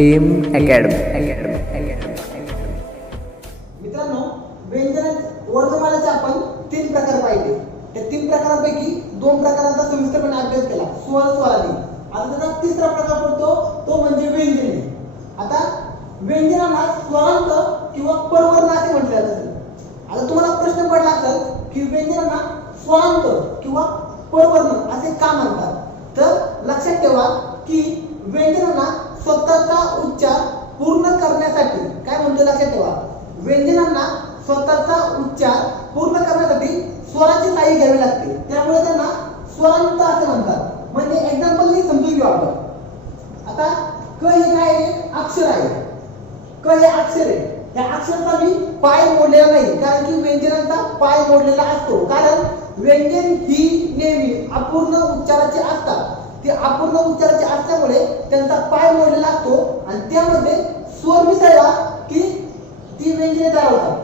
Team academy. मित्रांनो, व्यंजन वर्णमालेचे आपण 3 प्रकार पाहिले. त्या 3 प्रकारांपैकी 2 प्रकारांचा सविस्तरपणे अभ्यास केला, स्वर स्वरादी. आता त्याचा तिसरा प्रकार पडतो तो म्हणजे व्यंजने. आता व्यंजनांना स्वरांत किंवा परवर्ण असे म्हटले जाते. आता तुम्हाला प्रश्न पडला असेल की व्यंजनांना स्वरांत किंवा परवर्ण असे का म्हणतात, तर लक्षात ठेवा की व्यंजनांना स्वतःचा उच्चार पूर्ण करण्यासाठी काय म्हणतो, लक्षात ठेवा, व्यंजनांना स्वतःचा उच्चार पूर्ण करण्यासाठी स्वराची साहाय्य घ्यावी लागते. त्यामुळे त्यांना स्वरांत असे म्हणतात. म्हणजे एक्झाम्पलनी समजून घेऊ आपण. आता क हे काय आहे, अक्षर आहे. क हे अक्षर आहे. या अक्षराचा मी पाय मोडलेला नाही, कारण की व्यंजनांचा पाय मोडलेला असतो. कारण व्यंजन ही नेहमी अपूर्ण उच्चाराचे असतात. ते अपूर्ण उच्चाराचे असल्यामुळे त्यांचा पाय मोडलेला असतो आणि त्यामध्ये स्वर मिसळला की ती व्यंजने तयार होतात.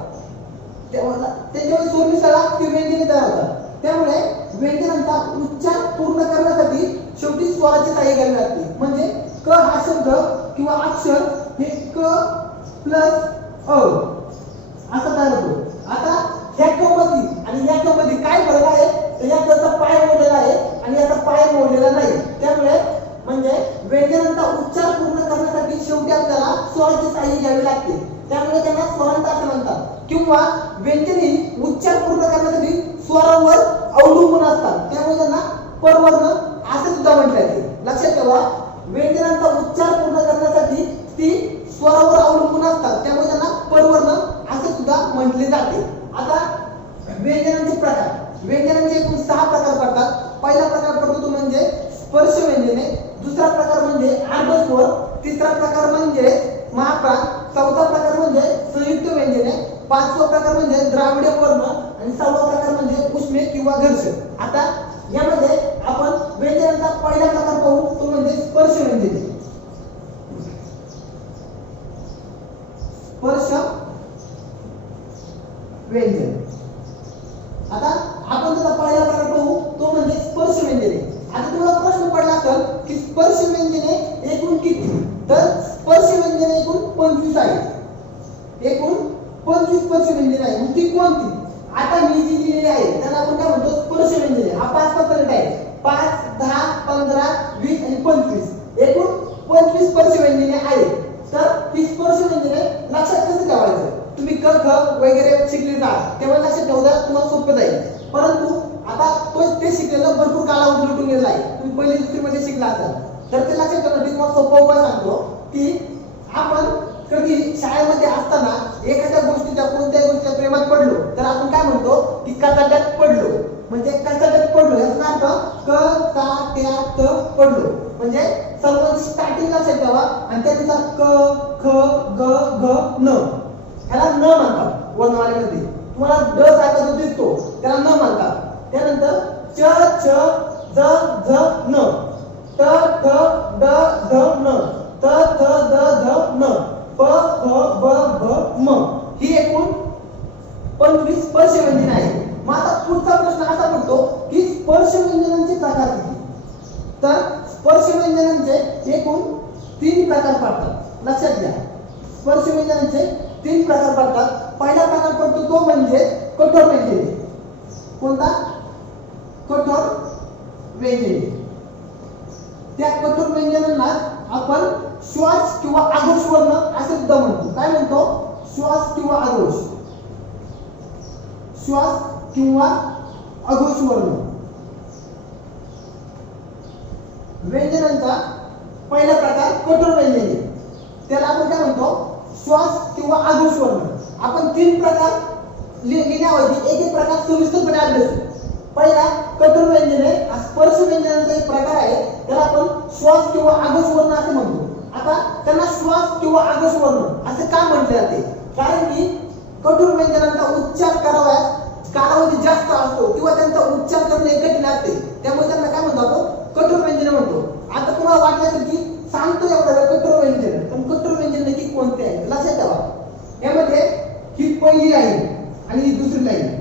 त्याच्यामध्ये स्वर मिसळला की व्यंजने तयार होतात. त्यामुळे व्यंजनांचा उच्चार पूर्ण करण्यासाठी शेवटी स्वराची साहाय्य घ्यावी लागते. म्हणजे क हा शब्द किंवा अक्षर हे क प्लस अ असा तयार होतो. आता ह्या क मध्ये आणि या क मध्ये काय फरक आहे, तर या कचा पाय मोडलेला आहे आणि याचा पाय मोडलेला नाही. त्यामुळे म्हणजे व्यंजनांचा उच्चार पूर्ण करण्यासाठी शेवटी आपल्याला स्वराची साहाय्य घ्यावी लागते. त्यामुळे त्यांना स्वरांत असे म्हणतात. किंवा व्यंजने उच्चार पूर्ण करण्यासाठी स्वरावर अवलंबून असतात. त्यामुळे त्यांना परवर्ण असे सुद्धा म्हटले जाते. लक्षात ठेवा, व्यंजनांचा उच्चार पूर्ण करण्यासाठी ती स्वरावर अवलंबून असतात. त्यामुळे त्यांना परवर्ण असे सुद्धा म्हटले जाते. आता व्यंजनांचे प्रकार. व्यंजनांचे एकूण 6 प्रकार पडतात. पहिला प्रकार पडतो तो म्हणजे स्पर्श व्यंजने, दुसरा प्रकार म्हणजे अर्धस्वर, तिसरा प्रकार म्हणजे महाप्राण, चौथा प्रकार म्हणजे संयुक्त व्यंजने, पाचवा प्रकार म्हणजे द्राविड वर्ण आणि 6वा प्रकार म्हणजे उष्मे किंवा घर्षक. आता यामध्ये आपण व्यंजनांचा पहिला प्रकार पाहू तो म्हणजे स्पर्श व्यंजने. स्पर्श व्यंजन. आता आपण त्याचा पहिला प्रकार पाहू तो म्हणजे स्पर्श व्यंजने. आता तुम्हाला प्रश्न पडला असेल की स्पर्श व्यंजने एकूण किती, तर स्पर्श व्यंजने एकूण 25 आहेत. एकूण 25 स्पर्श व्यंजने आहेत. मग ती कोणती? आता मी जी लिहिलेली आहे त्याला आपण काय म्हणतो, स्पर्श व्यंजने. हा 5 पद्धत आहे. 5, 10, 15, 20 आणि 25 एकूण 25 स्पर्श व्यंजने आहेत. तर ही स्पर्श व्यंजने लक्षात कसं ठेवायचं, तुम्ही क ख वगैरे शिकले आहात तेव्हा लक्षात ठेवता तुम्हाला सोपं जाईल. परंतु आता ते शिकलेलं भरपूर कालावधी लुटून गेला आहे. तुम्ही पहिली दुसरी मध्ये शिकला असाल तर ते लक्षात ठेवण्यासाठी तुम्हाला सोपा उपाय सांगतो की आपण कधी शाळेमध्ये असताना एखाद्या गोष्टीच्या कोणत्याही गोष्टीच्या प्रेमात पडलो तर आपण काय म्हणतो की कचाट्यात पडलो. म्हणजे कचाट्यात पडलो याचा अर्थ क चा त्या त पडलो. म्हणजे सर्व स्टार्टिंग लक्षात ठेवा आणि त्यानुसार क ख ग घ न ह्याला न म्हणतात. वर्णमालेमध्ये तुम्हाला ड सारखा जो दिसतो त्याला न म्हणतात. त्यानंतर च छ ज झ न, ट ठ ड ध न, त थ द ध न, प फ ब भ म ही एकूण 25 स्पर्श व्यंजने आहेत. मग आता पुढचा प्रश्न असा पडतो की स्पर्श व्यंजनांचे प्रकार किती, तर स्पर्श व्यंजनांचे एकूण 3 प्रकार पडतात. लक्षात घ्या, स्पर्श व्यंजनांचे 3 प्रकार पडतात. पहिला प्रकार पडतो तो म्हणजे कठोर व्यंजने. कोणता? कठोर व्यंजने. त्या कठोर व्यंजनांना आपण श्वास किंवा आघोष वर्ण असे सुद्धा म्हणतो. काय म्हणतो? श्वास किंवा आघोष. श्वास किंवा आघोष वर्ण. व्यंजनांचा पहिला प्रकार कठोर व्यंजने, त्याला आपण काय म्हणतो? श्वास किंवा आघोष वर्ण. आपण 3 प्रकार लिहिण्याऐवजी एक प्रकार सविस्तरपणे अभ्यासू. पहिला कठोर व्यंजने हा स्पर्श व्यंजनांचा एक प्रकार आहे, त्याला आपण श्वास किंवा आघोष वर्ण असे म्हणतो. आता त्यांना श्वास किंवा आघोष वर्ण असे का म्हटले जाते, कारण की कठोर व्यंजनांचा उच्चार करावयास कालावधी जास्त असतो किंवा त्यांचा उच्चार करणे कठीण असते. त्यामुळे त्यांना काय म्हणतो आपण? कठोर व्यंजने म्हणतो. आता तुम्हाला वाटलं असेल की सांगतो एवढं कठोर व्यंजन, पण कठोर व्यंजन नक्की कोणते आहे लक्षात ठेवा. यामध्ये ही पहिली लाईन आणि ही दुसरी लाईन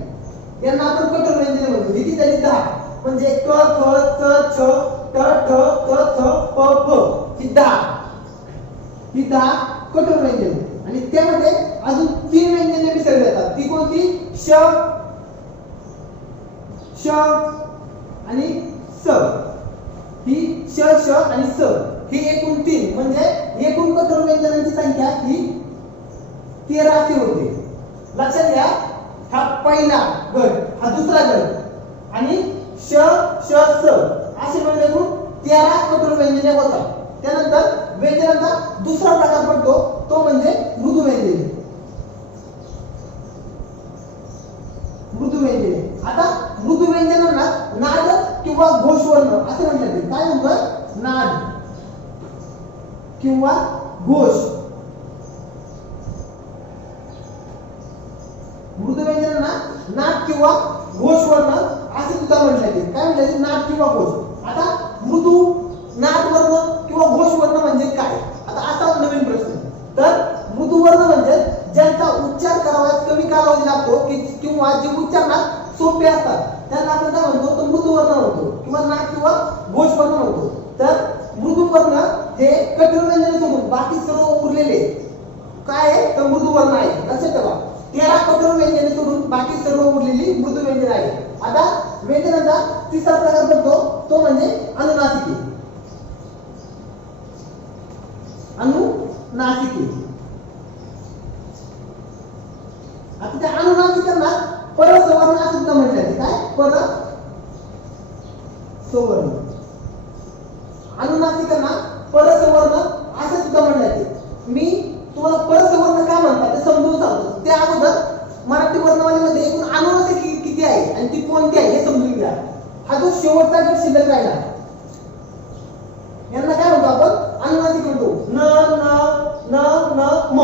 यांना आपण कठोर व्यंजने म्हणतो. ही किती झाली? 10. म्हणजे क ख च छ ट ठ त थ प फ ही 10. ही 10 कठोर व्यंजने आणि त्यामध्ये अजून 3 व्यंजने मिसळली जातात. ती कोणती? श, श आणि स. ही श, श आणि स ही एकूण 3 म्हणजे एकूण कठोर व्यंजनांची संख्या ही 13 अशी होते. लक्षात घ्या, हा पहिला गट, हा दुसरा गट आणि श, श, स असे मिळून एकूण 13 कठोर व्यंजने होतात. त्यानंतर व्यंजनाचा दुसरा प्रकार पडतो तो म्हणजे मृदू व्यंजने. मृदू व्यंजने. आता मृदू व्यंजनांना नाद किंवा घोषवर्ण असे म्हटले जाते. काय म्हणतात? नाद किंवा घोष. मृदू व्यंजनांना नाद किंवा घोषवर्ण असे सुद्धा म्हटले जाते. काय म्हटले जाते? नाद किंवा घोष. आता मृदू, नाद वर्ण किंवा घोष वर्ण म्हणजे काय? आता असा नवीन प्रश्न. तर मृदू वर्ण म्हणजे ज्यांचा उच्चार करावयास कमी कालावधी लागतो किंवा जे उच्चारणात सोपे असतात त्यांना आपण काय म्हणतो? तर मृदू वर्ण म्हणतो किंवा नाद किंवा घोष वर्ण म्हणतो. तर मृदू वर्ण हे कठोर व्यंजने सोडून बाकी सर्व उरलेले काय आहे? तर मृदू वर्ण आहे. लक्षात ठेवा, 13 कठोर व्यंजने सोडून बाकी सर्व उरलेली मृदू व्यंजने आहे. आता व्यंजनाचा तिसरा प्रकार पडतो तो म्हणजे अनुनासिके. अनुनासिके. आता त्या अनुनासिकांना परसवर्ण असं सुद्धा म्हटलं जाते. काय? परसवर्ण. अनुनासिकांना परसवर्ण असं सुद्धा म्हटलं जाते. मी तुम्हाला परसवर्ण का म्हणतात ते समजून सांगतो. त्या अगोदर मराठी वर्णमालेमध्ये एकूण अनुनासिके किती आहे आणि ती कोणती आहे हे समजून घ्या. हा जो शेवटचा गट शिल्लक राहिला यांना काय म्हणतो आपण? अनुनासिक म्हणतो. न, न, न, न, म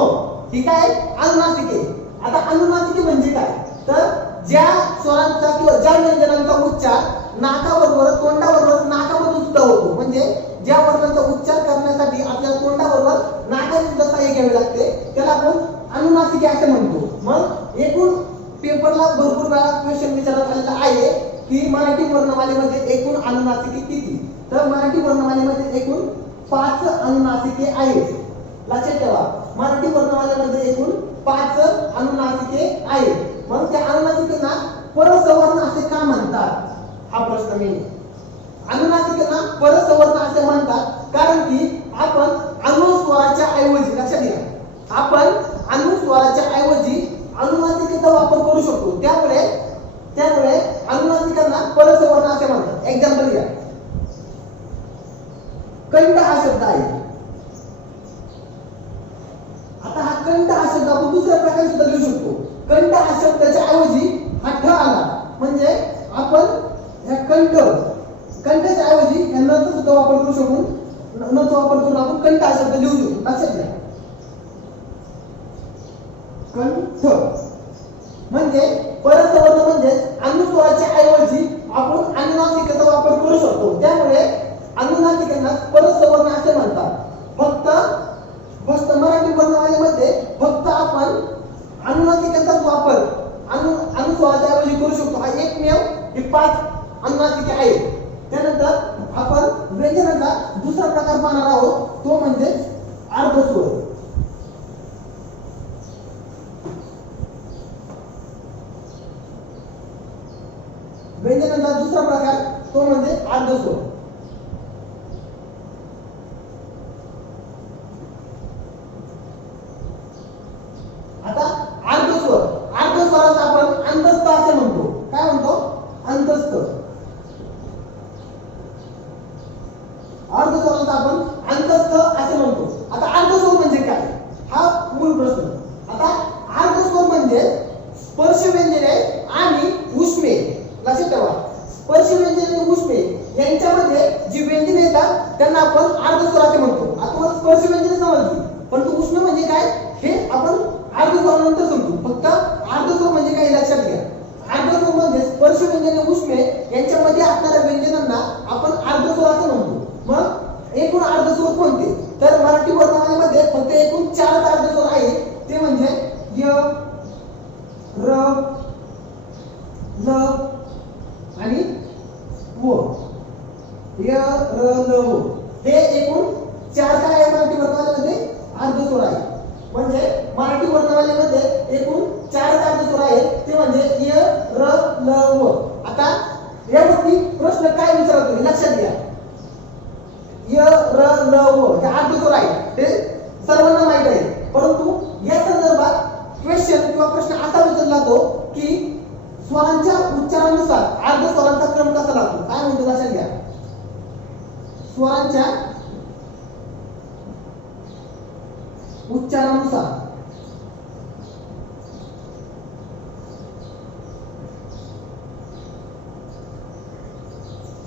ही काय? अनुनासिके. आता अनुनासिके म्हणजे काय? तर ज्या स्वरांचा किंवा ज्या व्यंजनांचा उच्चार नाकाबरोबर, तोंडाबरोबर, नाकामधून सुद्धा होतो. म्हणजे ज्या वर्णाचा उच्चार करण्यासाठी आपल्याला तोंडाबरोबर नाकाचे सुद्धा सहाय्य घ्यावे लागते त्याला आपण अनुनासिके असे म्हणतो. मग एकूण पेपरला भरपूर वेळा क्वेश्चन विचारण्यात आलेला आहे की मराठी वर्णमालेमध्ये एकूण अनुनासिके किती? तर मराठी वर्णमालेमध्ये एकूण 5 अनुनासिके आहेत. लक्षात ठेवा, मराठी वर्णमालेमध्ये एकूण 5 अनुनासिके आहेत. मग त्या अनुनासिकांना परसवर्ण असे का म्हणतात हा प्रश्न मी. अनुनासिकांना परसवर्ण असे म्हणतात कारण की आपण अनुस्वराच्या ऐवजी, लक्षात घ्या, आपण अनुस्वराच्या ऐवजी अनुनासिकेचा वापर करू शकतो. त्यामुळे अनुनासिकांना परसवर्ण असे म्हणतात. एक्झाम्पल घ्या, कंठ हा शब्द आहे. आता हा कंठ हा शब्द आपण दुसऱ्या प्रकारे सुद्धा लिहू शकतो. कंठ हा शब्दाच्या ऐवजी हा ठ आला म्हणजे आपण या कंठाच्या ऐवजी या नचा सुद्धा वापर करू शकतो. नचा वापर करून आपण कंठ हा शब्द लिहू शकतो. लक्षात घ्या, कंठ म्हणजे परसवर्ण म्हणजे अनुस्वराच्या ऐवजी आपण अनुनासिकेचा वापर करू शकतो. त्यामुळे अनुनासिकांना परसवर्ण असे म्हणतात. फक्त मराठी वर्णमालेमध्ये फक्त आपण अनुनासिकांचाच वापर अनुस्वराच्या ऐवजी करू शकतो. हा एकमेव हे 5 अनुनासिके आहेत. त्यानंतर आपण व्यंजनाचा दुसरा प्रकार पाहणार आहोत तो म्हणजे अर्धस्वर. व्यंजनाचा दुसरा प्रकार तो म्हणजे अर्धस्वर. आता अर्धस्वराला आपण अंतस्थ असे म्हणतो. काय म्हणतो? अंतस्थ. अर्धस्वराला आपण अंतस्थ असे म्हणतो. आता अर्धस्वर म्हणजे काय हा मूळ प्रश्न. आता अर्धस्वर म्हणजे स्पर्श व्यंजने आणि उष्मे. लक्षात ठेवा, स्पर्श व्यंजने आणि उष्मे यांच्यामध्ये जी व्यंजने येतात त्यांना आपण अर्धस्वर असे म्हणतो. आता मला स्पर्श व्यंजने समजली, परंतु उष्मे म्हणजे काय हे आपण अर्धस्वरानंतर समजू. फक्त अर्धस्वर म्हणजे काय लक्षात घ्या. अर्धस्वर म्हणजे स्पर्श व्यंजने उष्मे यांच्यामध्ये असणाऱ्या व्यंजनांना आपण अर्धस्वर असे म्हणतो. मग एकूण अर्धस्वर कोणते? तर मराठी वर्णमालेमध्ये फक्त एकूण 4 अर्धस्वर आहेत. ते म्हणजे य, र, ल आणि व. य, र, ल, व हे एकूण 4 काय आहे मराठी वर्णमालेमध्ये? उच्चारानुसार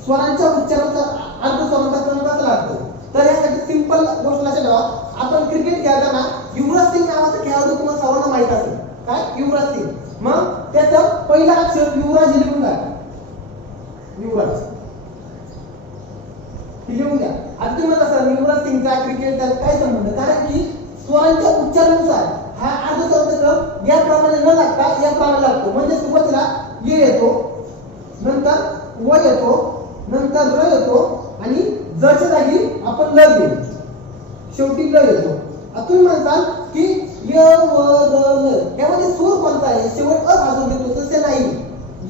स्वरांच्या उच्चाराचा अर्धस्वरांचा क्रम कसा लागतो तर यासाठी सिंपल गोष्ट लक्षात ठेवा. आपण क्रिकेट खेळताना युवराज सिंग नावाचा खेळाडू तुम्हाला सर्वांना माहित असेल. काय युवराज सिंग. मग त्याचं पहिला अक्षर युवराज लिहून टाका. युवराज लिहून घ्या. आता तुम्हाला सर युवराज सिंगचा क्रिकेटचा काय संबंध कारण की स्वरांच्या उच्चारानुसार हा अर्धस्वरांचा क्रम याप्रमाणे न लागता याप्रमाणे लागतो. म्हणजे सुरुवातीला ये येतो नंतर व येतो नंतर र येतो आणि जच्या जागी आपण ल घेऊ शेवटी ल येतो. आता तुम्ही म्हणताल की य व र ल यामध्ये सूर कोणता आहे शेवट अ हा सूर निघतो तसे नाही.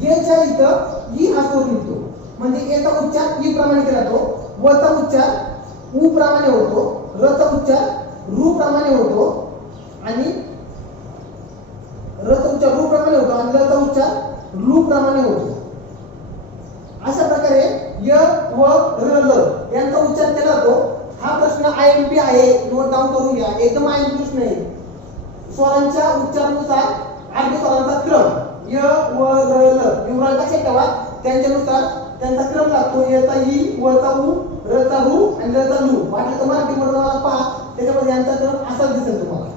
येच्या इथं ई हा सूर निघतो म्हणजे एचा उच्चार ई प्रमाणे केला जातो वचा उच्चार उ प्रमाणे होतो रचा उच्चार रू प्रमाणे होतो आणि रचा उच्चार रू प्रमाणे होतो आणि लचा उच्चार लू प्रमाणे होतो. अशा प्रकारे य व र ल यांचा उच्चार केला जातो. हा प्रश्न IMP आहे नोट डाऊन करून घ्या. एकदम IMP प्रश्न आहे. स्वरांच्या उच्चारानुसार अर्धस्वरांचा क्रम य व र ल युवराज लक्षात ठेवा त्यांच्यानुसार त्यांचा क्रम लागतो. यचा ई वचा उ रचा रू आणि लचा लू. वाटलं तर मराठी वर्णमाला पहा त्याच्यामध्ये यांचा क्रम असाच दिसेल तुम्हाला.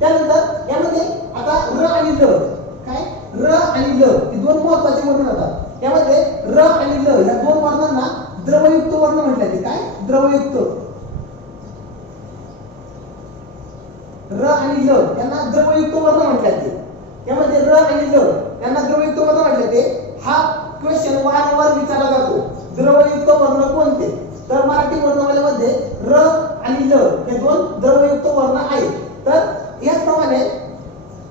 त्यानंतर यामध्ये आता र आणि ल काय र आणि ल ही दोन महत्त्वाचे वर्ण असतात. यामध्ये र आणि ल या दोन वर्णांना द्रवयुक्त वर्ण म्हटले जाते. काय द्रवयुक्त र आणि ल यांना द्रवयुक्त वर्ण म्हटले जाते. यामध्ये र आणि ल यांना द्रवयुक्त वर्ण म्हटले जाते. हा क्वेश्चन वारंवार विचारला जातो. द्रवयुक्त वर्ण कोणते तर मराठी वर्णमालेमध्ये र आणि ल हे दोन द्रवयुक्त वर्ण आहेत. तर याचप्रमाणे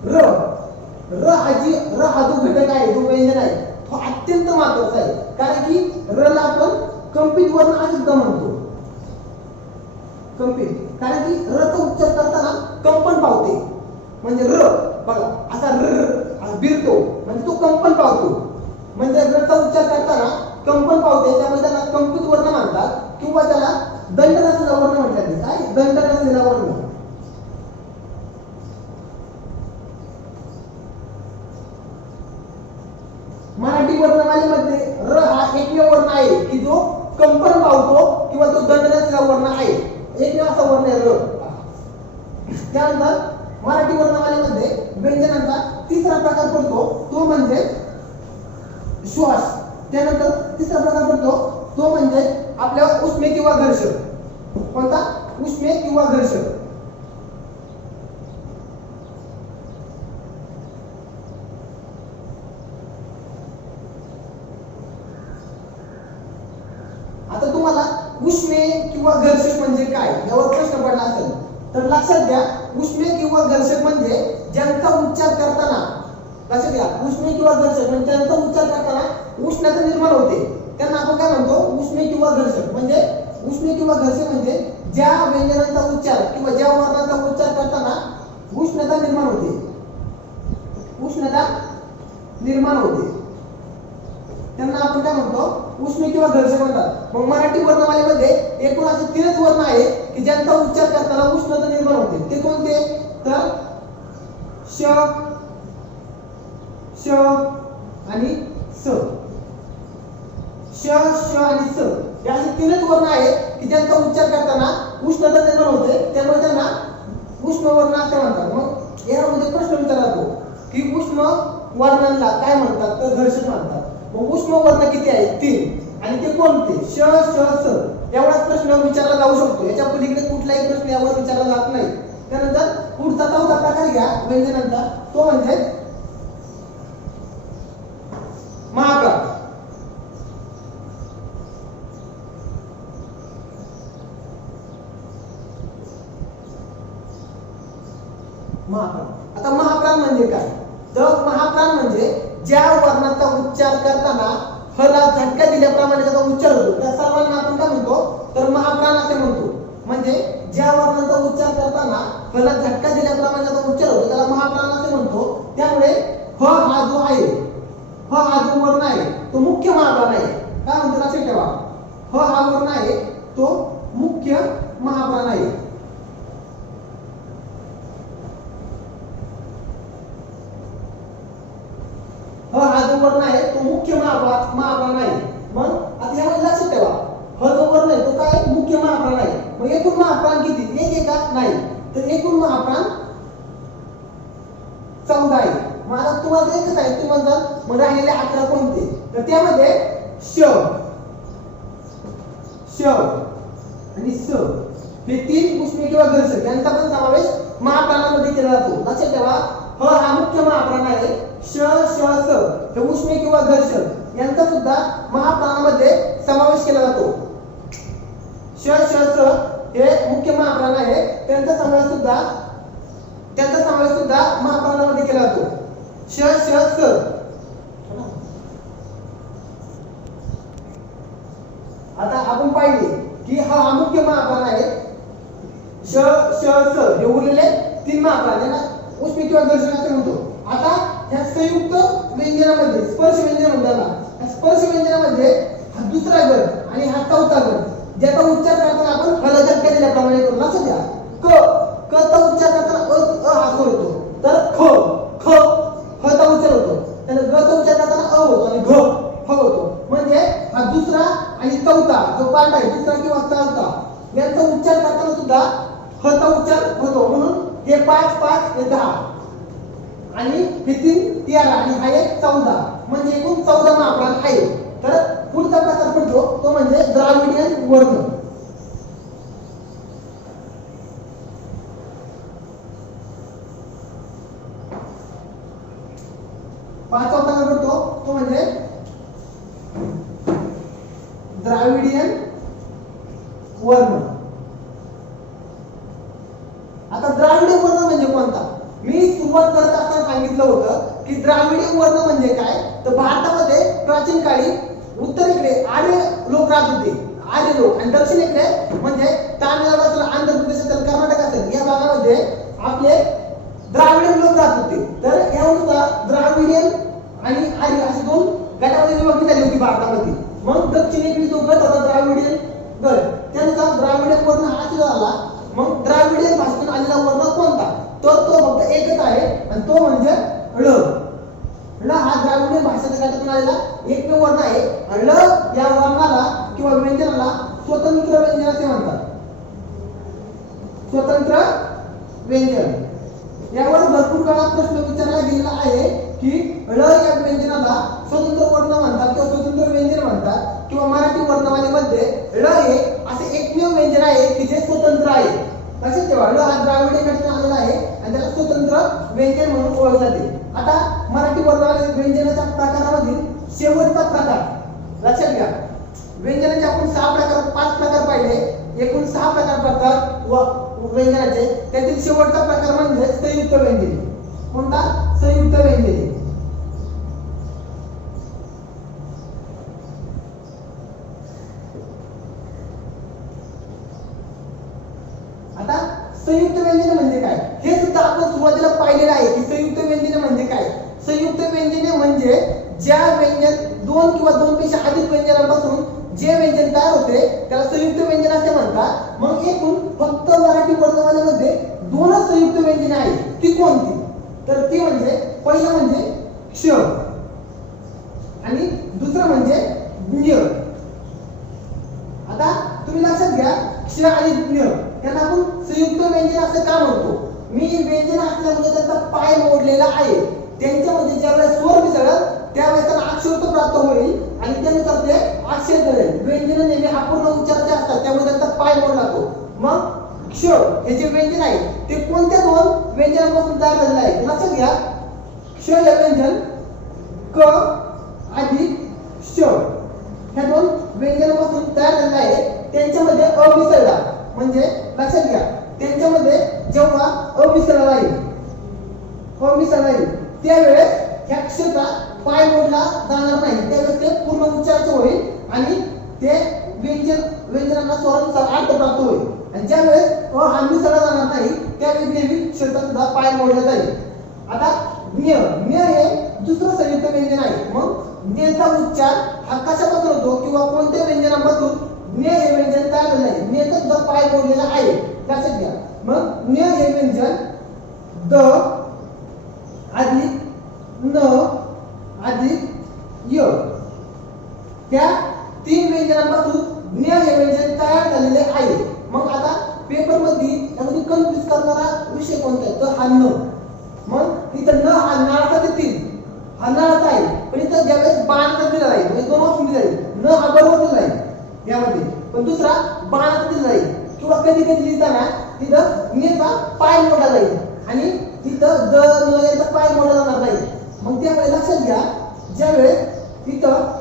र हा जो घटक आहे जो व्यंजन आहे तो अत्यंत महत्त्वाचा आहे कारण की र ला आपण कंपित वर्ण असे सुद्धा म्हणतो. कंपित कारण की र चा उच्चार करताना कंपन पावते म्हणजे र बघा असा र बिरतो म्हणजे तो कंपन पावतो म्हणजे र चा उच्चार करताना कंपन पावते त्यामुळे त्याला कंपित वर्ण म्हणतात किंवा त्याला दंड नसलेला वर्ण म्हणतात. काय दंड नसलेला वर्ण. मराठी वर्णमालेमध्ये र हा एकमेव वर्ण आहे की जो कंपन पावतो किंवा तो दंड नसलेला वर्ण आहे. एकमेव असा वर्ण आहे र. त्यानंतर मराठी वर्णमालेमध्ये व्यंजनांचा तिसरा प्रकार पडतो तो म्हणजे श्वास. त्यानंतर तिसरा प्रकार पडतो तो म्हणजे आपल्या उष्मे किंवा घर्षक. कोणता उष्मे किंवा घर्षक. आता तुम्हाला उष्मे किंवा घर्षक म्हणजे काय यावर प्रश्न पडला असेल तर लक्षात घ्या उष्मे किंवा घर्षक म्हणजे ज्यांचा उच्चार करताना लक्षात घ्या उष्मे किंवा घर्षक म्हणजे ज्यांचा उच्चार करताना उष्णता निर्माण होते त्यांना आपण काय म्हणतो उष्मे किंवा घर्षक. म्हणजे उष्मे किंवा घर्षक म्हणजे ज्या व्यंजनांचा उच्चार किंवा ज्या वर्णाचा उच्चार करताना उष्णता निर्माण होते. उष्णता निर्माण होते त्यांना आपण काय म्हणतो उष्मे किंवा घर्षक म्हणतात. मग मराठी वर्णमालेमध्ये एकूण असे 3च वर्ण आहेत की ज्यांचा उच्चार करताना उष्णता निर्माण होते. ते कोणते तर श श आणि स. श श आणि स हे असे 3च वर्ण आहेत की ज्यांचा उच्चार करताना उष्णता निर्माण होते त्यामुळे त्यांना उष्ण वर्ण असे म्हणतात. मग यामध्ये प्रश्न विचारला जातो की उष्ण वर्णांना काय म्हणतात तर घर्षक म्हणतात. मग उष्ण वर्ण किती आहेत 3 आणि ते कोणते श श स एवढाच प्रश्न विचारला जाऊ शकतो. याच्या पलीकडे कुठलाही प्रश्न यावर विचारला जात नाही. त्यानंतर पुढचा 4था प्रकार घ्या व्यंजनांचा तो म्हणजे महाप्राण. महाप्राण. आता महाप्राण म्हणजे काय तर महाप्राण म्हणजे ज्या वर्णाचा उच्चार करताना हला झटका दिल्याप्रमाणे त्याचा उच्चार होतो त्या सर्वांना आपण काय म्हणतो तर महाप्राण असे म्हणतो. म्हणजे ज्या वर्णाचा उच्चार करताना हला झटका दिल्याप्रमाणे त्याचा उच्चार होतो त्याला महाप्राण असे म्हणतो. त्यामुळे ह हा जो आहे ह हा जो वर्ण आहे तो मुख्य महाप्राण आहे. काय म्हणतो लक्षात ठेवा ह हा वर्ण आहे तो मुख्य महाप्राण आहे. वर्ण आहे तो मुख्य महाप्राण आहे. मग आता यामध्ये लक्षात ठेवा ह जो वर्ण आहे तो काय मुख्य महाप्राण आहे. मग एकूण महाप्राण किती एक आहे का नाही तर एकूण महाप्राण 14 आहे. मग आता तुम्हाला एकच आहे तुम्ही म्हणतात मग राहिलेले 11 कोणते तर त्यामध्ये श आणि स हे तीन उष्मे किंवा घर्षक यांचा पण समावेश महाप्राणामध्ये केला जातो. लक्षात ठेवा ह हा मुख्य महाप्राण आहे. श स हे उष्मे किंवा घर्षक यांचा सुद्धा महाप्राणामध्ये समावेश केला जातो. श स हे मुख्य महाप्राण आहे त्यांचा समावेश सुद्धा महाप्राणामध्ये केला जातो. श स आता आपण पाहिले की हा मुख्य महाप्राण आहे. श स हे उरलेले तीन महाप्राण आहे ना उष्मे किंवा घर्षक असे म्हणतो. आता ह्या संयुक्त व्यंजनामध्ये स्पर्श व्यंजन म्हणतात. स्पर्श व्यंजनामध्ये हा दुसरा गट आणि हा चौथा गट ज्याचा उच्चार करताना आपण हलगत केलेल्याप्रमाणे करू. लक्षात घ्या क चा उच्चार करताना अ हा स्वर होतो तर ख ह चा उच्चार होतो त्याला ग चा उच्चार करताना अ होतो आणि घ ह होतो. म्हणजे हा दुसरा आणि चौथा जो पार्ट आहे दुसरा किंवा चौथा यांचा उच्चार करताना सुद्धा ह चा उच्चार होतो. म्हणून हे 5 5 हे 10 आणि हे 3 13 आणि हा एक 14 म्हणजे एकूण 14 महाप्राण आहे. तर पुढचा प्रकार पडतो तो म्हणजे द्राविडियन वर्ण. पाचवा प्रकार पडतो तो म्हणजे द्राविडियन वर्ण. आता द्राविडियन वर्ण म्हणजे कोणता मी सुरुवात करत असताना सांगितलं होतं की द्राविडियन वर्ण म्हणजे काय तर भारतामध्ये प्राचीन काळी उत्तरेकडे आर्य लोक राहत होते. आर्य लोक आणि दक्षिणेकडे म्हणजे तामिळनाडू असेल आंध्र प्रदेश असेल कर्नाटक असेल या भागामध्ये आपले द्राविडियन लोक राहत होते. तर यानुसार द्राविडियन आणि आर्य असे दोन गटामध्ये विभागणी झाली होती भारतामध्ये. मग दक्षिणेकडील जो गट होता द्राविडियन गट त्यानुसार द्राविडियन वर्ण हा असा झाला. मग द्राविडियन भाषेतून आलेला वर्ण कोणता तर तो फक्त एकच आहे आणि तो म्हणजे ळ हा द्राविडियन भाषेच्या गटातून आलेला एकमेव वर्ण आहे. ळ या वर्णाला किंवा व्यंजनाला स्वतंत्र व्यंजन असे म्हणतात. स्वतंत्र व्यंजन यावर भरपूर काळात प्रश्न विचारला गेलेला आहे की ळ या व्यंजनाला स्वतंत्र वर्ण म्हणतात किंवा स्वतंत्र व्यंजन म्हणतात किंवा मराठी वर्णमालेमध्ये ळ हे असे एकमेव व्यंजन आहे की जे स्वतंत्र आहे. लक्षात ठेवा ळ हा द्राविडियन गटातून आलेला आहे आणि त्याला स्वतंत्र व्यंजन म्हणून ओळखले जाते. आता मराठी वर्णमाले व्यंजनाच्या प्रकारामधील शेवटचा प्रकार लक्षात घ्या. व्यंजनाचे आपण 5 प्रकार पाहिले. एकूण 6 प्रकार पडतात व्यंजनाचे. त्यातील शेवटचा प्रकार म्हणजे संयुक्त व्यंजने. कोणता संयुक्त व्यंजने. आता संयुक्त व्यंजने म्हणजे काय हे सुद्धा आपण सुरुवातीला पाहिलेलं आहे की संयुक्त व्यंजने म्हणजे काय. संयुक्त व्यंजने म्हणजे ज्या व्यंजन 2 किंवा 2 पेक्षा अधिक व्यंजनांपासून जे व्यंजन तयार होते त्याला संयुक्त व्यंजन असे म्हणतात. मग एकूण फक्त मराठी वर्णमालेमध्ये 2च संयुक्त व्यंजने आहेत. ती कोणती तर ती म्हणजे पहिलं म्हणजे क्ष आणि दुसरं म्हणजे ज्ञ. आता तुम्ही लक्षात घ्या क्ष आणि ज्ञ यांना आपण संयुक्त व्यंजन असं का म्हणतो. मी व्यंजन असल्यामुळे त्यांचा पाय मोडलेला आहे. त्यांच्यामध्ये ज्यावेळेस स्वर मिसळल त्यावेळेस त्यांना अक्षर प्राप्त होईल आणि त्यानुसार ते अक्षर करेल. व्यंजन नेहमी अपूर्ण उच्चाराचे असतात त्यामुळे त्यांचा पाय मोडला जातो. मग क्ष हे जे व्यंजन आहे ते कोणत्या 2 व्यंजनापासून तयार झालेले आहे लक्षात घ्या. क्ष हे व्यंजन क अधिक श ह्या 2 व्यंजनापासून तयार झालेले आहे. त्यांच्यामध्ये अ मिसळला म्हणजे लक्षात घ्या त्यांच्यामध्ये जेव्हा अ मिसळला राहील त्यावेळेस ह्या क्षचा पाय मोडला जाणार नाही. त्यावेळेस ते पूर्ण उच्चाराचे होईल आणि ते व्यंजनांना स्वरानुसार अर्थ प्राप्त होईल. आणि ज्यावेळेस अ हा मिसळला जाणार नाही त्यावेळेस नेहमी क्षचा सुद्धा पाय मोडला जाईल. आता ज्ञ हे दुसरं संयुक्त व्यंजन आहे. मग ज्ञचा उच्चार हा कशापासून होतो किंवा कोणत्या व्यंजनापासून ज्ञ हे व्यंजन तयार झाले आहे. ज्ञचा सुद्धा पाय मोडलेला आहे लक्षात घ्या. मग ज्ञ हे व्यंजन द अधिक न अधिक विषय कोणता आहे तर हा न. मग इथं न हा नाळाचा देतील, हा नाळाचा आहे, पण इथं ज्यावेळेस बाणाचा दिला आहे म्हणजे दोन ऑप्शन दिले आहे. न हा बरोबर दिला आहे यामध्ये, पण दुसरा बाणाचा दिला आहे. किंवा कधी कधी लिहिताना तिथं नेचा पाय मोडला जाईल आणि तिथं द न याचा पाय मोडला जाणार नाही. मग त्यामुळे लक्षात घ्या, ज्यावेळेस इथं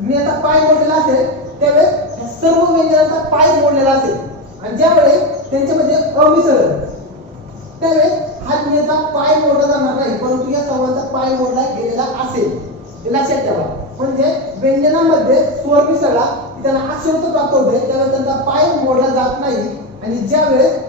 नेचा पाय मोडलेला असेल त्यावेळेस ह्या सर्व व्यंजनाचा पाय मोडलेला असेल आणि ज्यावेळेस त्यांच्यामध्ये अमिसळण त्यावेळेस हा नेचा पाय मोडला जाणार नाही, परंतु या सर्वांचा पाय मोडला गेलेला असेल. हे लक्षात ठेवा. म्हणजे व्यंजनामध्ये स्वर मिसळला की त्यांना अक्षर प्राप्त होते, त्यावेळेस त्यांचा पाय मोडला जात नाही आणि ज्यावेळेस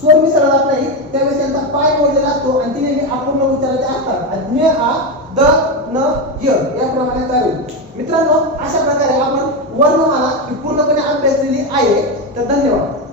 स्वर मिसळला जात नाही त्यावेळेस त्यांचा पाय मोडलेला असतो आणि ती नेहमी अपूर्ण उच्चाराचे असतात. ज्ञ हा द न य याप्रमाणे चालेल. मित्रांनो, अशा प्रकारे आपण वर्णमाला ही पूर्णपणे अभ्यासलेली आहे. तर धन्यवाद.